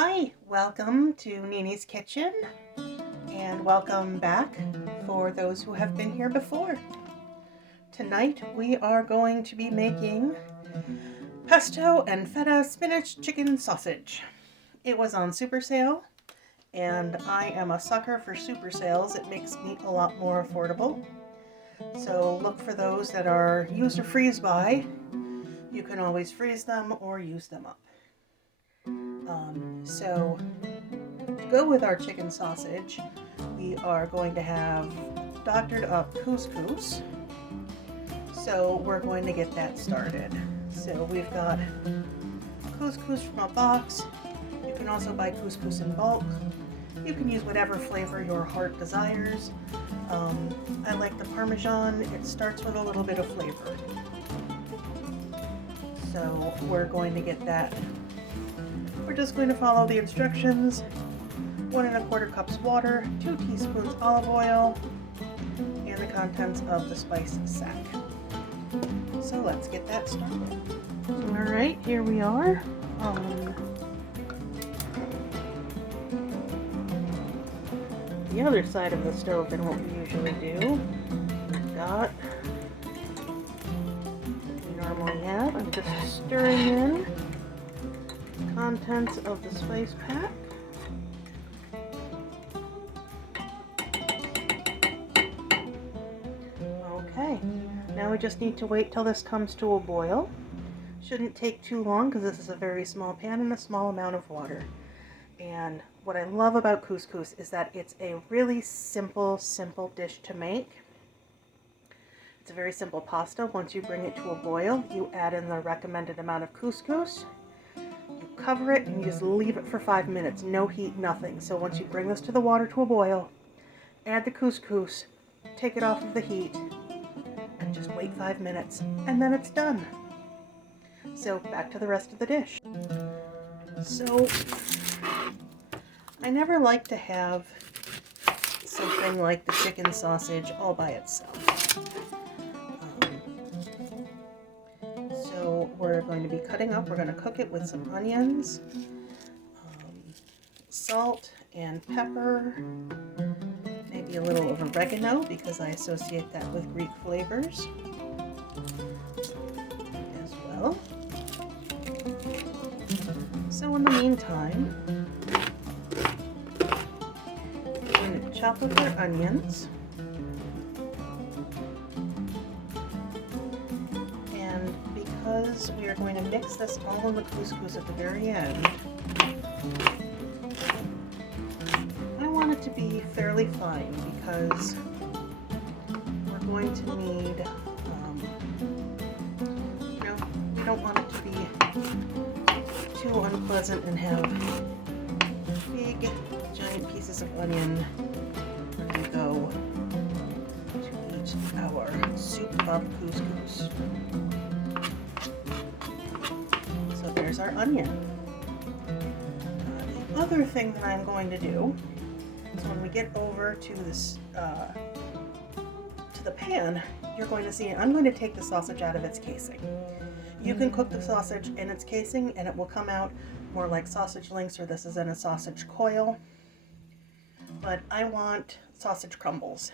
Hi, welcome to Nini's Kitchen, and welcome back for those who have been here before. Tonight we are going to be making pesto and feta spinach chicken sausage. It was on super sale, and I am a sucker for super sales. It makes meat a lot more affordable. So look for those that are use or freeze by. You can always freeze them or use them up. So to go with our chicken sausage, we are going to have doctored up couscous. So we're going to get that started. So we've got couscous from a box. You can also buy couscous in bulk. You can use whatever flavor your heart desires. I like the parmesan. It starts with a little bit of flavor. So we're going to get that. We're just going to follow the instructions. 1 1/4 cups water, 2 teaspoons olive oil, and the contents of the spice sack. So let's get that started. Alright, here we are. The other side of the stove than what we usually do. Got we normally have. I'm just stirring in contents of the spice pack. Okay, now we just need to wait till this comes to a boil. Shouldn't take too long because this is a very small pan and a small amount of water. And what I love about couscous is that it's a really simple dish to make. It's a very simple pasta. Once you bring it to a boil, you add in the recommended amount of couscous. Cover it and you just leave it for 5 minutes. No heat, nothing. So once you bring this to the water to a boil, add the couscous, take it off of the heat, and just wait 5 minutes, and then it's done. So back to the rest of the dish. So I never like to have something like the chicken sausage all by itself. So we're going to be cutting up, we're going to cook it with some onions, salt and pepper, maybe a little of oregano because I associate that with Greek flavors as well. So in the meantime, we're going to chop up our onions. Because we are going to mix this all in the couscous at the very end, I want it to be fairly fine because we're going to need, we don't want it to be too unpleasant and have big, giant pieces of onion to go to eat our soup of couscous. There's our onion. The other thing that I'm going to do is when we get over to this to the pan, you're going to see I'm going to take the sausage out of its casing. You can cook the sausage in its casing and it will come out more like sausage links, or this is in a sausage coil. But I want sausage crumbles,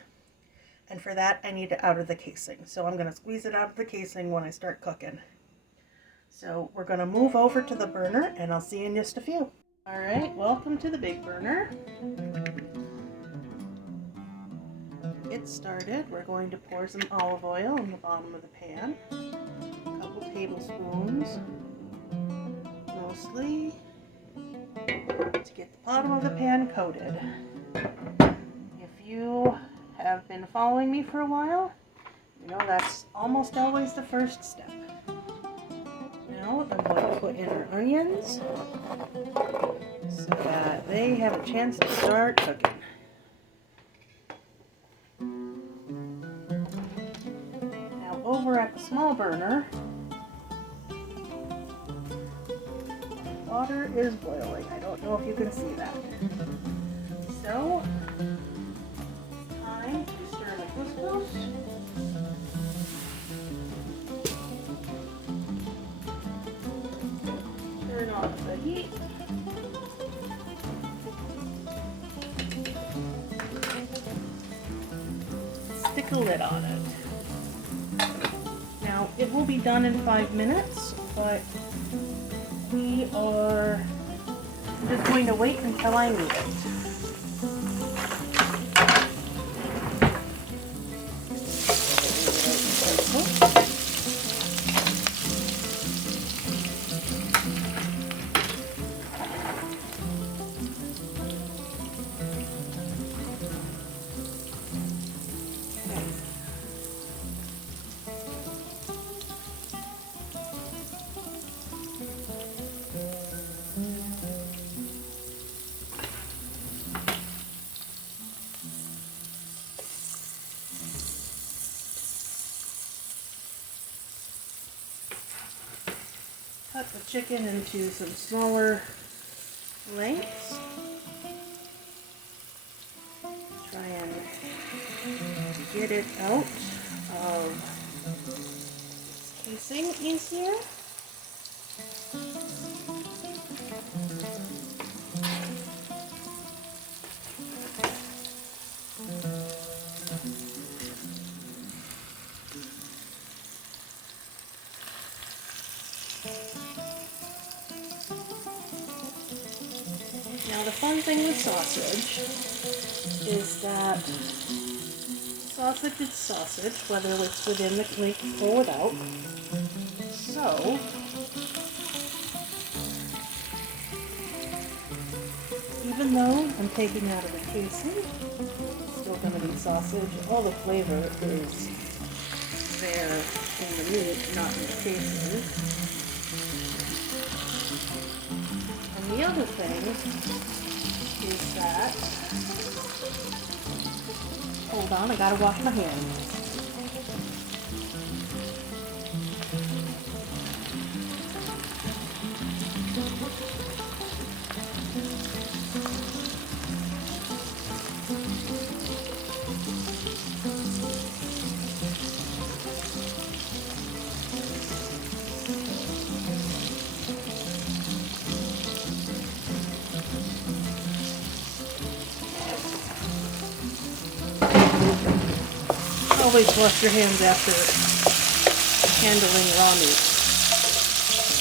and for that I need it out of the casing. So I'm going to squeeze it out of the casing when I start cooking. So we're going to move over to the burner and I'll see you in just a few. Alright, welcome to the big burner. To get started, we're going to pour some olive oil in the bottom of the pan. A couple tablespoons, mostly, to get the bottom of the pan coated. If you have been following me for a while, you know that's almost always the first step. Now I'm going to put in our onions so that they have a chance to start cooking. Now over at the small burner, water is boiling. I don't know if you can see that. So, time to stir the couscous. Turn off the heat. stick a lid on it. Now, it will be done in 5 minutes, but we are just going to wait until I need it. Cut the chicken into some smaller lengths. Try and get it out of its casing easier. Now the fun thing with sausage is that sausage is sausage, whether it's within the cake or without. So, even though I'm taking out of the casing, it's still going to be sausage. All the flavor is there in the meat, not in the casing. And the other thing is that, hold on, I gotta wash my hands. Always wash your hands after handling raw meat,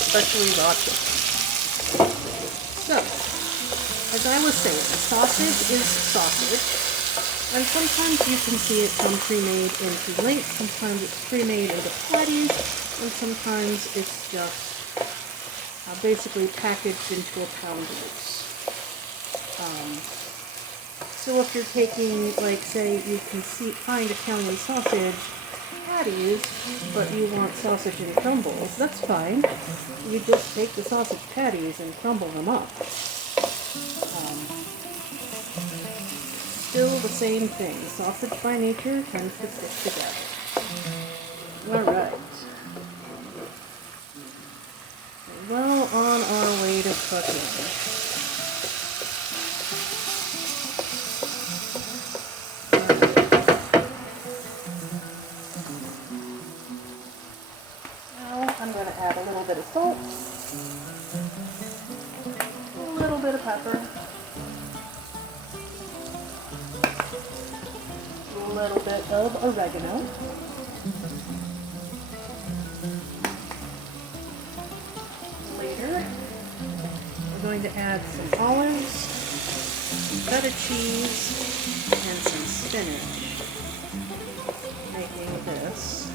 especially raw chicken. So, as I was saying, sausage is sausage, and sometimes you can see it come pre-made into lengths, sometimes it's pre-made into patties, and sometimes it's just basically packaged into a pound loose. So if you're taking, like, say, you can find Italian sausage patties, but you want sausage in crumbles, that's fine. You just take the sausage patties and crumble them up. Still the same thing. Sausage by nature tends to stick together. Alright. Well on our way to cooking. I'm going to add a little bit of salt, a little bit of pepper, a little bit of oregano, later we're going to add some olives, some feta cheese, and some spinach, making this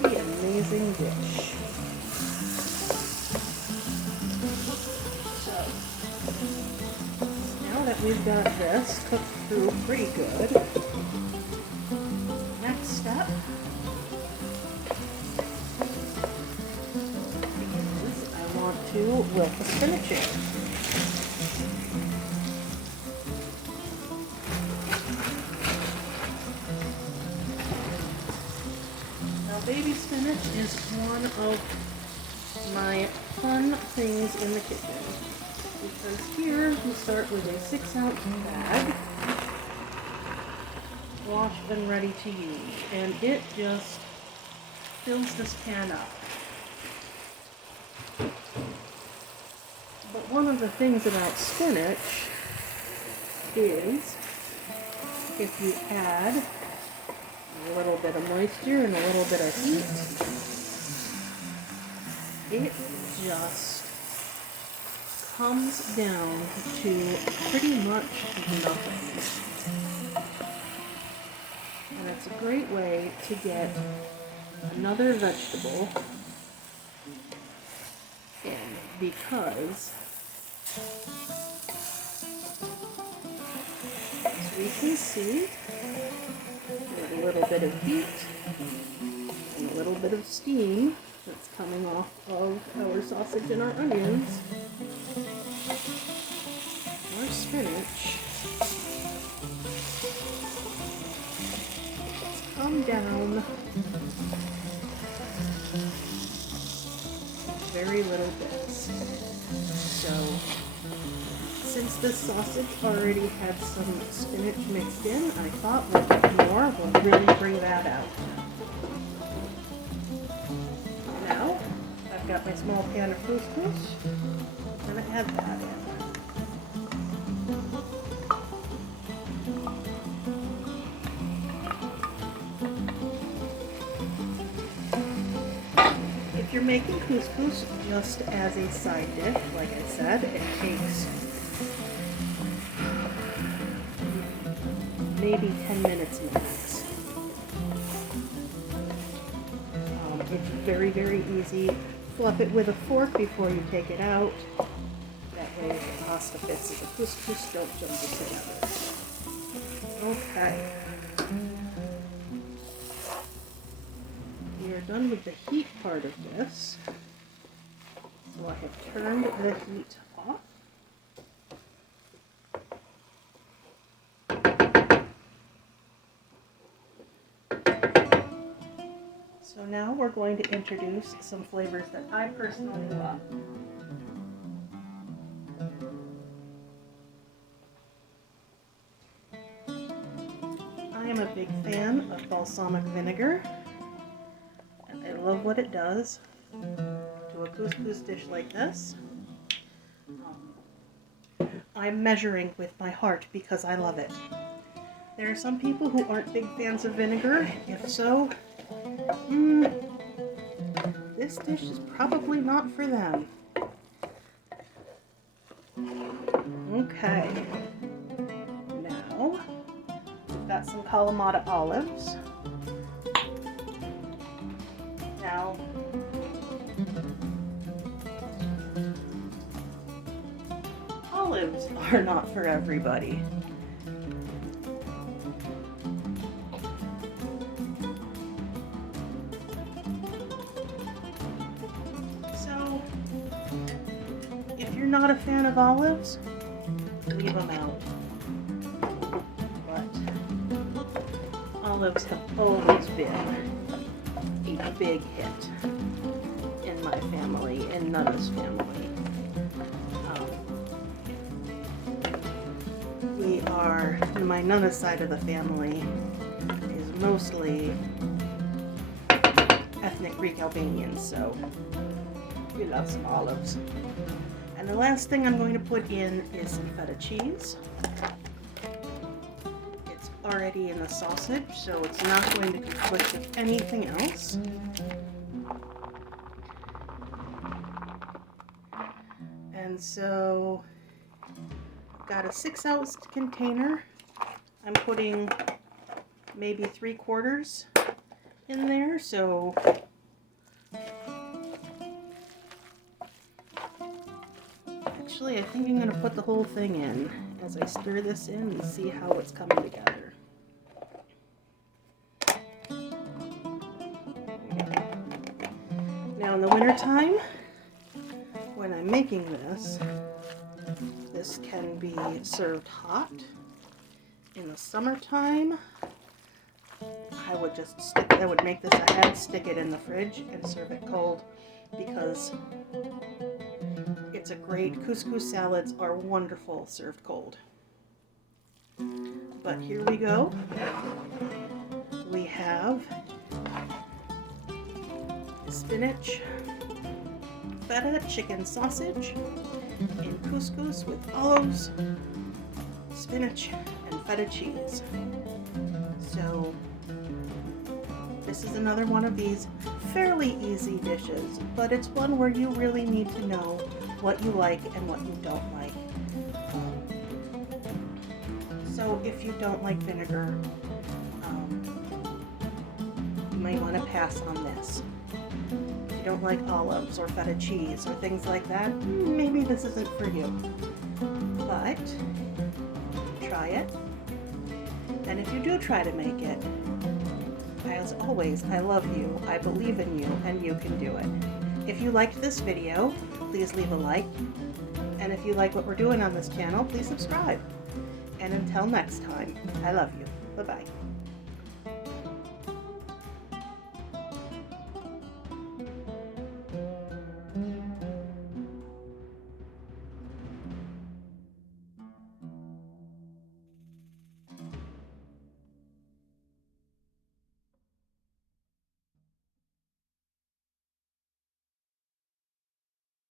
amazing dish. So, now that we've got this cooked through pretty good, next step is I want to wilt the spinach in. Baby spinach is one of my fun things in the kitchen, because here we start with a 6-ounce bag, washed and ready to use, and it just fills this pan up. But one of the things about spinach is if you add a little bit of moisture and a little bit of heat, it just comes down to pretty much nothing. And it's a great way to get another vegetable in, because as we can see, with a little bit of heat and a little bit of steam that's coming off of our sausage and our onions, our spinach come down very little bits. So since this sausage already had some spinach mixed in, I thought with more will really bring that out. Now I've got my small pan of couscous. I'm going to add that in. If you're making couscous just as a side dish, like I said, it takes maybe 10 minutes max. It's very, very easy. Fluff it with a fork before you take it out. That way the pasta fits and the couscous don't jumble together. Okay. We are done with the heat part of this. So I have turned the heat off. So now we're going to introduce some flavors that I personally love. I am a big fan of balsamic vinegar. I love what it does to a couscous dish like this. I'm measuring with my heart because I love it. There are some people who aren't big fans of vinegar. If so, this dish is probably not for them. Okay. Now, we've got some kalamata olives. Now, olives are not for everybody. So, if you're not a fan of olives, leave them out. But olives have always been a big hit in my family, in Nana's family. My Nana's side of the family is mostly ethnic Greek Albanians, so we love some olives. And the last thing I'm going to put in is some feta cheese. It's already in the sausage, so it's not going to conflict with anything else. And so I've got a 6-ounce container. I'm putting maybe 3/4 in there, so actually I think I'm going to put the whole thing in as I stir this in and see how it's coming together. Now in the wintertime, when I'm making this, this can be served hot. In the summertime, I would make this ahead, stick it in the fridge, and serve it cold because it's a great, couscous salads are wonderful served cold. But here we go. We have spinach, feta chicken sausage, and couscous with olives, spinach, and feta cheese. So this is another one of these fairly easy dishes, but it's one where you really need to know what you like and what you don't like. So if you don't like vinegar, you might want to pass on this. If you don't like olives or feta cheese or things like that, maybe this isn't for you. But try it. And if you do try to make it, as always, I love you, I believe in you, and you can do it. If you liked this video, please leave a like. And if you like what we're doing on this channel, please subscribe. And until next time, I love you. Bye-bye.